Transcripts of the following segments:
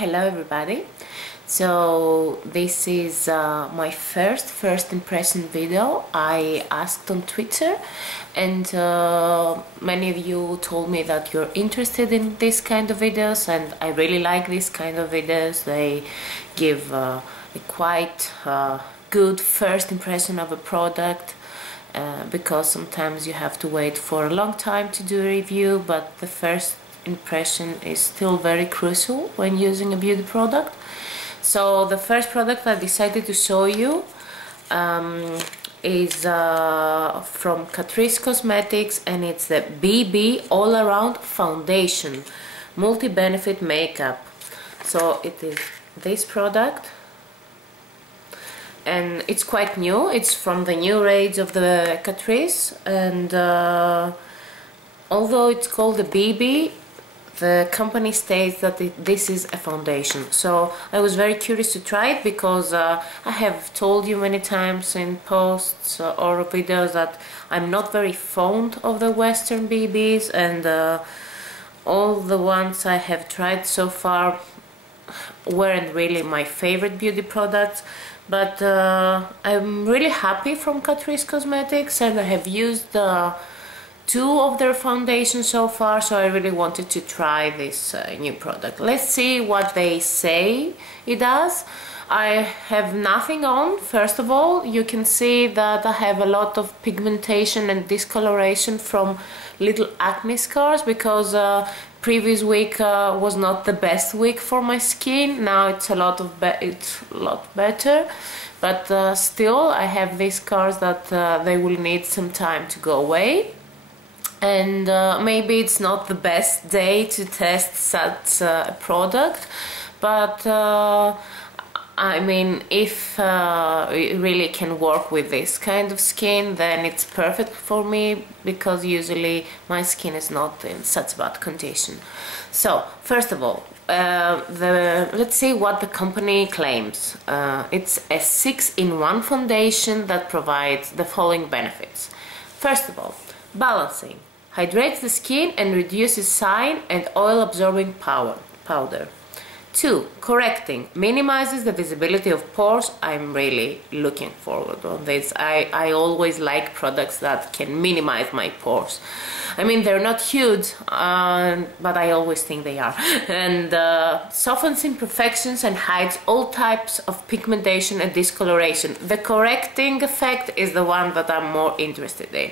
Hello everybody. So this is my first impression video I asked on Twitter, and many of you told me that you're interested in this kind of videos, and I really like this kind of videos. They give a quite good first impression of a product, because sometimes you have to wait for a long time to do a review, but the first impression is still very crucial when using a beauty product. So the first product I decided to show you is from Catrice Cosmetics, and it's the BB All Around Foundation Multi-Benefit Makeup. So it is this product, and it's quite new. It's from the new range of the Catrice, and although it's called the BB, the company states that this is a foundation. So I was very curious to try it, because I have told you many times in posts or videos that I'm not very fond of the Western BBs, and all the ones I have tried so far weren't really my favorite beauty products. But I'm really happy from Catrice Cosmetics, and I have used two of their foundations so far, so I really wanted to try this new product. Let's see what they say it does. I have nothing on. First of all, you can see that I have a lot of pigmentation and discoloration from little acne scars, because previous week was not the best week for my skin. Now it's a lot better, but still I have these scars that they will need some time to go away. And maybe it's not the best day to test such a product, but I mean, if it really can work with this kind of skin, then it's perfect for me, because usually my skin is not in such bad condition. So first of all, let's see what the company claims. It's a 6-in-1 foundation that provides the following benefits. First of all, balancing. Hydrates the skin and reduces shine and oil absorbing powder. 2. Correcting. Minimizes the visibility of pores. I'm really looking forward on this. I always like products that can minimize my pores. I mean, they're not huge, but I always think they are. And softens imperfections and hides all types of pigmentation and discoloration. The correcting effect is the one that I'm more interested in.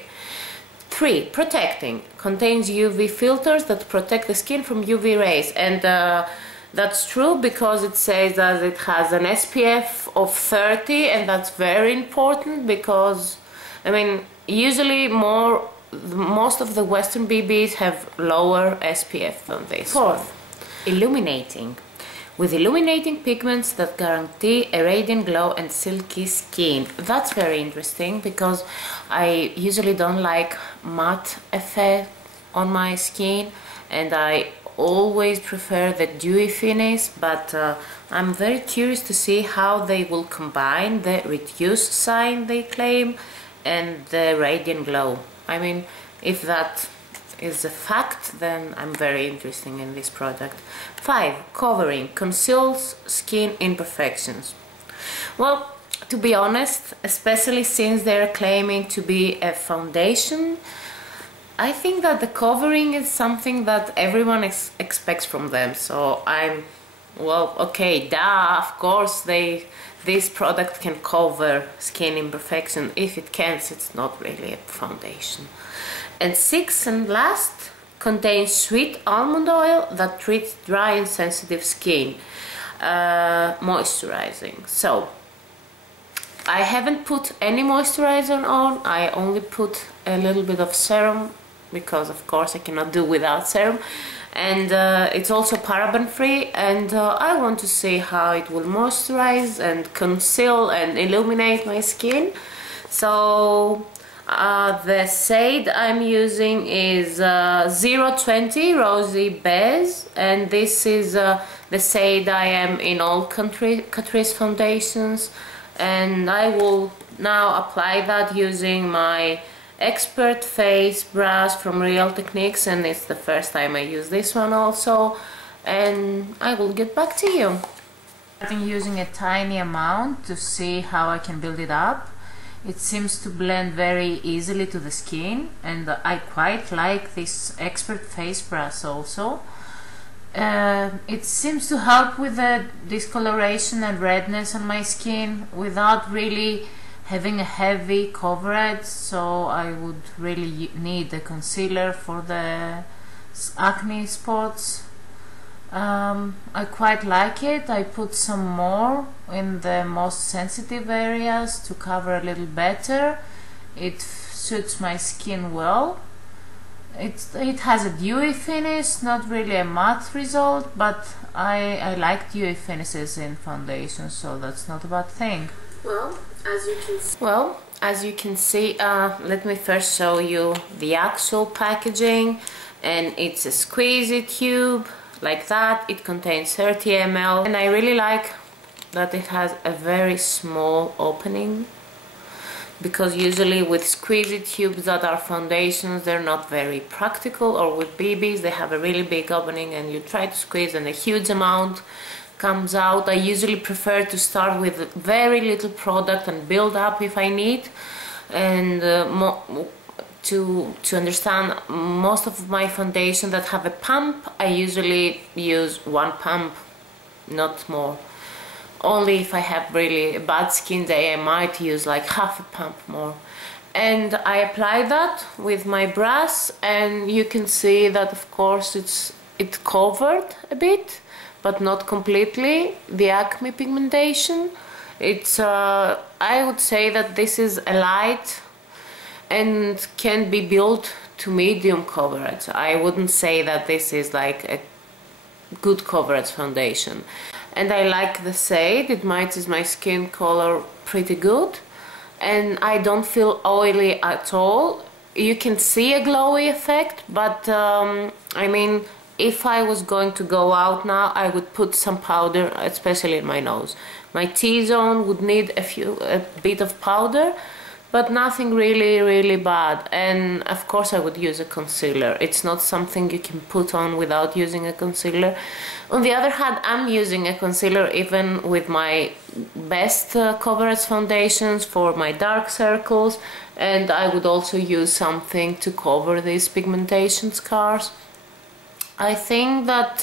3. Protecting. Contains UV filters that protect the skin from UV rays, and that's true, because it says that it has an SPF of 30, and that's very important, because I mean, usually most of the Western BBs have lower SPF than this. 4. Illuminating. With illuminating pigments that guarantee a radiant glow and silky skin. That's very interesting, because I usually don't like matte effect on my skin, and I always prefer the dewy finish, but I'm very curious to see how they will combine the reduced shine they claim and the radiant glow. I mean, if that is a fact, then I'm very interested in this product. 5. Covering. Conceals skin imperfections. Well, to be honest, especially since they're claiming to be a foundation, I think that the covering is something that everyone expects from them. So well, okay, of course this product can cover skin imperfection. If it can, it's not really a foundation. And 6, and last, contains sweet almond oil that treats dry and sensitive skin, moisturizing. So I haven't put any moisturizer on. I only put a little bit of serum, because of course I cannot do without serum, and it's also paraben free, and I want to see how it will moisturize and conceal and illuminate my skin. So the shade I'm using is 020 Rosy Beige, and this is the shade I am in all Catrice foundations, and I will now apply that using my expert face brush from Real Techniques, and it's the first time I use this one also. and I will get back to you. I'm using a tiny amount to see how I can build it up. It seems to blend very easily to the skin, and I quite like this expert face brush also. It seems to help with the discoloration and redness on my skin without really having a heavy coverage, so I would really need a concealer for the acne spots. I quite like it. I put some more in the most sensitive areas to cover a little better. It suits my skin well. It has a dewy finish, not really a matte result, but I like dewy finishes in foundation, so that's not a bad thing. Well, as you can see, let me first show you the actual packaging, and it's a squeezy tube like that. It contains 30 ml, and I really like that it has a very small opening, because usually with squeezy tubes that are foundations, they're not very practical, or with BBs they have a really big opening and you try to squeeze and a huge amount comes out. I usually prefer to start with very little product and build up if I need, and to understand, most of my foundation that have a pump, I usually use one pump, not more. Only if I have really bad skin day, I might use like half a pump more. And I apply that with my brush, and you can see that of course it covered a bit, but not completely, the acne pigmentation. It's I would say that this is a light and can be built to medium coverage. I wouldn't say that this is like a good coverage foundation. And I like the shade, it matches my skin color pretty good, and I don't feel oily at all. You can see a glowy effect, but I mean, if I was going to go out now, I would put some powder, especially in my nose. My T-zone would need a bit of powder, but nothing really bad. And of course I would use a concealer. It's not something you can put on without using a concealer. On the other hand, I'm using a concealer even with my best coverage foundations for my dark circles, and I would also use something to cover these pigmentation scars. I think that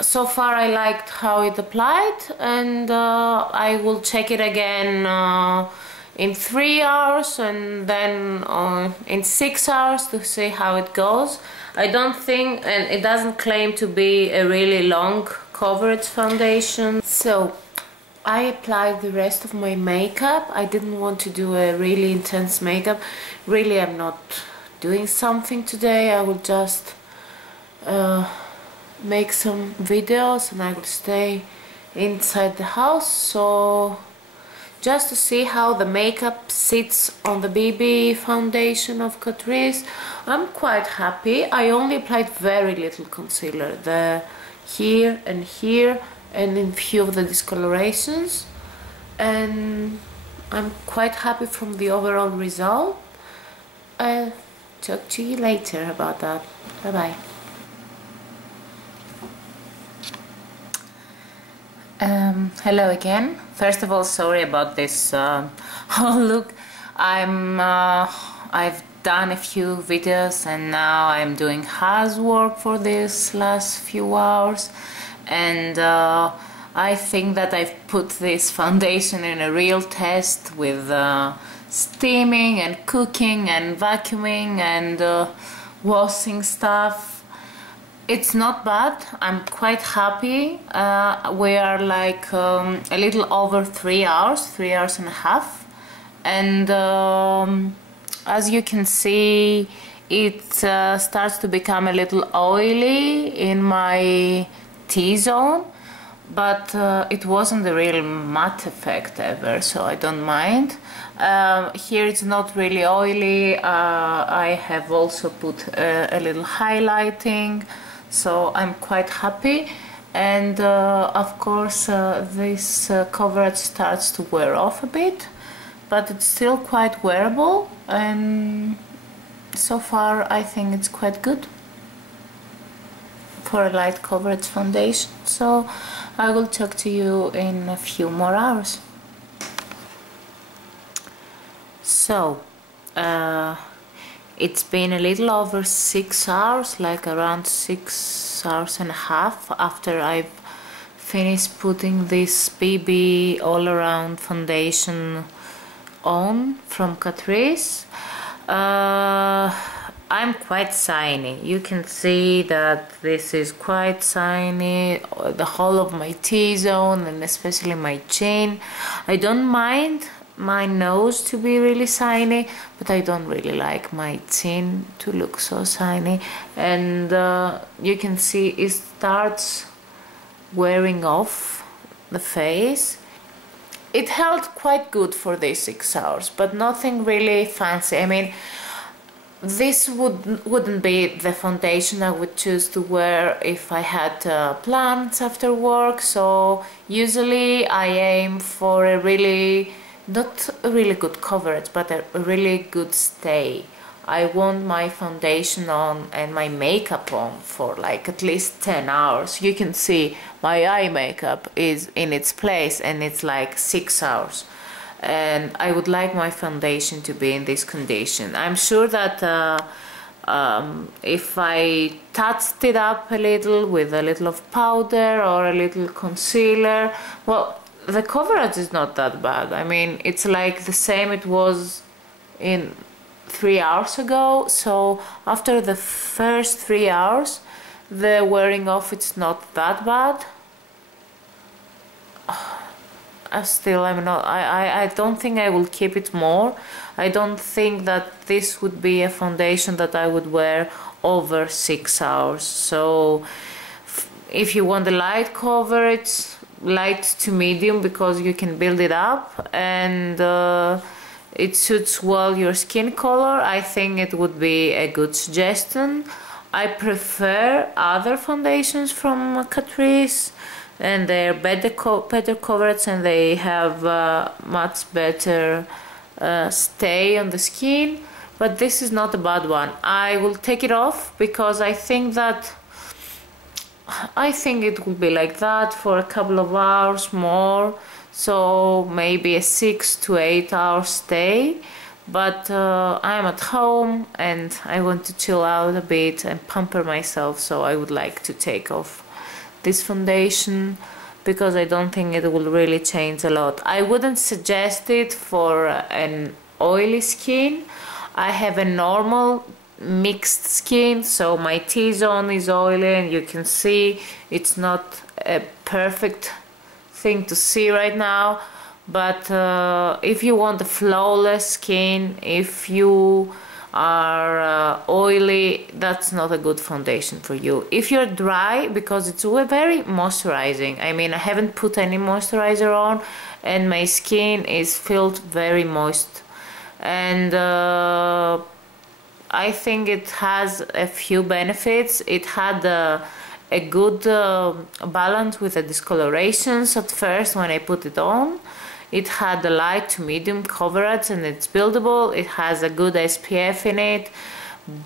so far I liked how it applied, and I will check it again in 3 hours and then in 6 hours to see how it goes. I don't think, and it doesn't claim to be a really long coverage foundation. So I applied the rest of my makeup. I didn't want to do a really intense makeup. Really, I'm not doing something today. I will just make some videos and I will stay inside the house, so just to see how the makeup sits on the BB foundation of Catrice. I'm quite happy. I only applied very little concealer, here and in few of the discolorations, and I'm quite happy from the overall result. I'll talk to you later about that. Bye bye. Hello again. First of all, sorry about this whole look. I've done a few videos and now I'm doing housework for this last few hours, and I think that I've put this foundation in a real test with steaming and cooking and vacuuming and washing stuff. It's not bad. I'm quite happy. We are like a little over 3 hours, 3 hours and a half, and as you can see, it starts to become a little oily in my T-zone, but it wasn't the real matte effect ever, so I don't mind. Here it's not really oily. I have also put a little highlighting, so I'm quite happy. And of course this coverage starts to wear off a bit, but it's still quite wearable, and so far I think it's quite good for a light coverage foundation. So I will talk to you in a few more hours. So it's been a little over 6 hours, like around 6 hours and a half after I've finished putting this BB all-around foundation on from Catrice. I'm quite shiny. You can see that this is quite shiny, the whole of my T-zone and especially my chin. I don't mind my nose to be really shiny, but I don't really like my chin to look so shiny. And you can see it starts wearing off the face. It held quite good for these 6 hours, but nothing really fancy. I mean, this wouldn't be the foundation I would choose to wear if I had plans after work. So usually I aim for a really, not a really good coverage, but a really good stay. I want my foundation on and my makeup on for like at least 10 hours. You can see my eye makeup is in its place and it's like 6 hours. And I would like my foundation to be in this condition. I'm sure that if I touched it up a little with a little of powder or a little concealer, well, the coverage is not that bad. I mean, it's like the same it was in 3 hours ago. So after the first 3 hours, the wearing off, it's not that bad. I don't think I will keep it more. I don't think that this would be a foundation that I would wear over 6 hours. So if you want a light coverage, light to medium, because you can build it up and it suits well your skin color, I think it would be a good suggestion. I prefer other foundations from Catrice, and they're better coverage and they have much better stay on the skin, but this is not a bad one. I will take it off because I think it will be like that for a couple of hours more, so maybe a 6 to 8 hour stay. But I'm at home and I want to chill out a bit and pamper myself, so I would like to take off this foundation because I don't think it will really change a lot. I wouldn't suggest it for an oily skin. I have a normal mixed skin, so my T-zone is oily and you can see it's not a perfect thing to see right now. But if you want a flawless skin, if you are oily, that's not a good foundation for you. If you're dry, because it's very moisturizing. I mean, I haven't put any moisturizer on and my skin is felt very moist. And I think it has a few benefits. It had a good balance with the discolorations at first when I put it on. It had a light to medium coverage and it's buildable. It has a good SPF in it,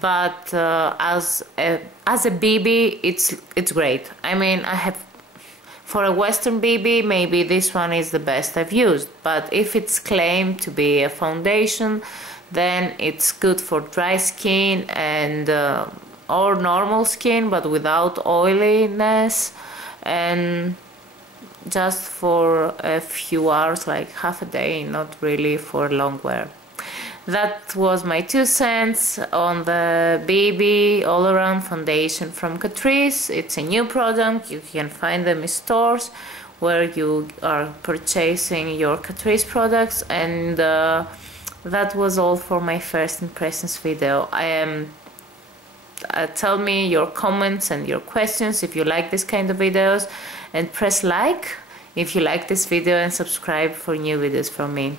but as a BB, it's great. I mean, for a Western BB, maybe this one is the best I've used. But if it's claimed to be a foundation, then it's good for dry skin and or normal skin, but without oiliness, and just for a few hours, like half a day, not really for long wear. That was my 2 cents on the BB all-around foundation from Catrice. It's a new product. You can find them in stores where you are purchasing your Catrice products, and that was all for my first impressions video. Tell me your comments and your questions if you like this kind of videos, and press like if you like this video and subscribe for new videos from me.